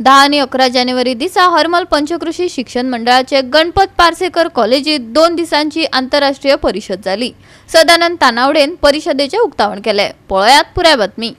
10 आणि 11 जानेवारी दिसा हरमल पंचकृषी शिक्षण मंडळाचे गणपत पार्सेकर कॉलेजीत 2 दिवसांची आंतरराष्ट्रीय परिषद झाली। सदानंद तानावडेन परिषदेचे उक्तावण केले। पळयात पुराय बातमी।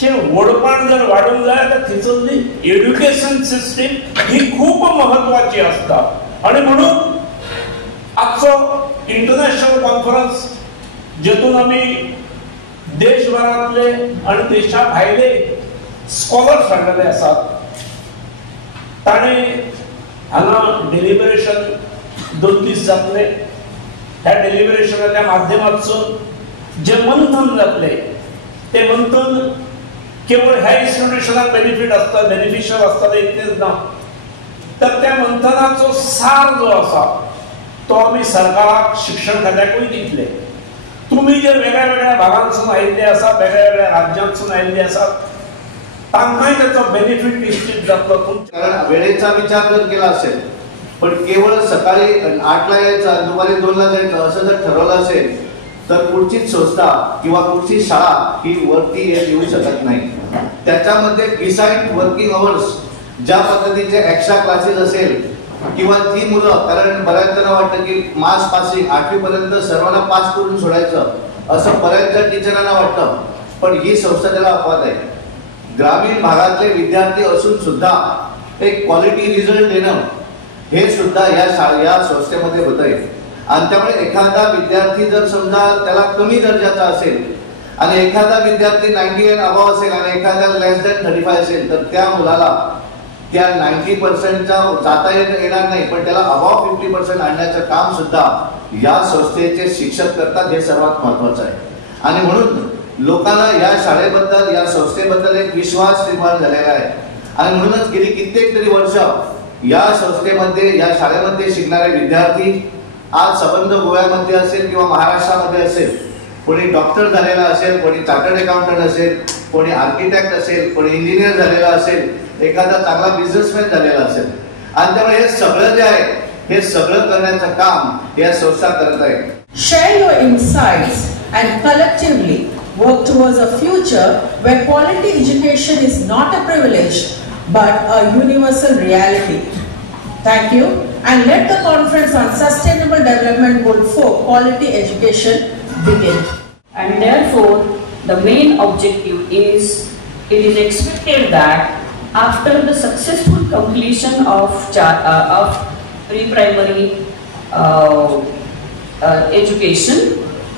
चे वडपण जर वाढून जाय तर तिथली एज्युकेशन सिस्टीम ही खूप महत्वाची असता आणि म्हणून आजचो इंटरनॅशनल कॉन्फरन्स जेतून आम्ही देशभरातले आणि देशा भायले स्कॉलर्स हाडलेले असतात। ताणे हांगा डेलिब्रेशन 2 दीस जातले। ह्या डेलिब्रेशनाच्या माध्यमातून जे मंथन जातले ते मंथन केवळ ह्या इन्स्टिट्यूशनाक बेनिफिट असता बेनिफिशियल असता इतलेच ना, तर त्या मंथनाचो सार जो असा तो आम्ही सरकाराक शिक्षण खात्याकूय दितले। तुम्ही जे वेगळ्या वेगळ्या भागांसून आयिल्ले आसा, वेगळ्या वेगळ्या राज्यांसून आयिल्ले आसात, तांकांय त्याचा बेनिफिट निश्चित जातलो। कारण वेळेचा विचार जर केला असेल पण केवळ सकाळी 8 ला यायचं दुपारी 2 ला जायचं असं जर ठरवलं असेल तर पुढची संस्था किंवा पुढची शाळा ही वरती येऊ शकत नाही। त्याच्यामध्ये बिसाइड वर्किंग अवर्स ज्या पद्धतीचे एक्स्ट्रा क्लासेस असेल किंवा ती मुलं, कारण बऱ्याच जण वाटतं की मास पासिंग 8वी पर्यंत सर्वांना पास करून सोडायचं असं बऱ्याच टीचरांना वाटतं, पण ही संस्था त्याला अपवाद आहे। ग्रामीण भागातले विद्यार्थी असून सुद्धा एक क्वालिटी रिझल्ट देणं हे सुद्धा या संस्थेमध्ये होत आहे। आणि त्यामुळे एखादा विद्यार्थी जर समजा त्याला कमी दर्जाचा असेल आणि एखादा विद्यार्थी 98 अबव असेल आणि एखादा लेस दॅन 35 असेल तर त्या मुलाला त्या 90% जाता येणार नाही, पण त्याला अबव 50% आणण्याचं काम सुद्धा या संस्थेचे शिक्षक करतात। हे सर्वात महत्त्वाचं आहे आणि म्हणून लोकांना या शाळेबद्दल या संस्थेबद्दल एक विश्वास निर्माण झालेला आहे आणि म्हणूनच गेली कित्येक तरी वर्ष या संस्थेमध्ये या शाळेमध्ये शिकणारे विद्यार्थी आज संबंध गोव्यामध्ये असेल किंवा महाराष्ट्रामध्ये असेल, कोणी डॉक्टर झालेला असेल, कोणी चार्टर्ड अकाउंटंट असेल, कोणी आर्किटेक्ट असेल, कोणी इंजिनियर झालेला असेल, एखादा चांगला बिझनेसमॅन झालेला असेल आणि त्यामुळे हे सगळं जे आहे हे सगळं करण्याचं काम या संस्था करत आहे। Share your insights and collectively work towards a future where quality education is not a privilege but a universal reality. Thank you, and let the conference on Sustainable Development Goal 4 Quality Education begin. And therefore, the main objective is, it is expected that after the successful completion of pre-primary education,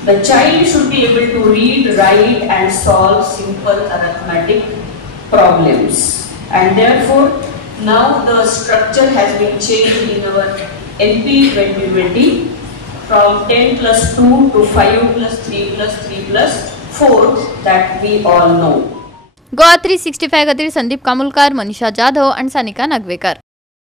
the child should be able to read, write and solve simple arithmetic problems. And therefore, now the structure has been changed in our NP 2020 from 10+2 to 5+3+3+4 that we all know. Goa 365 खातीर संदीप कामुलकार, मनीषा जाधव आणि सानिका नागवेकर।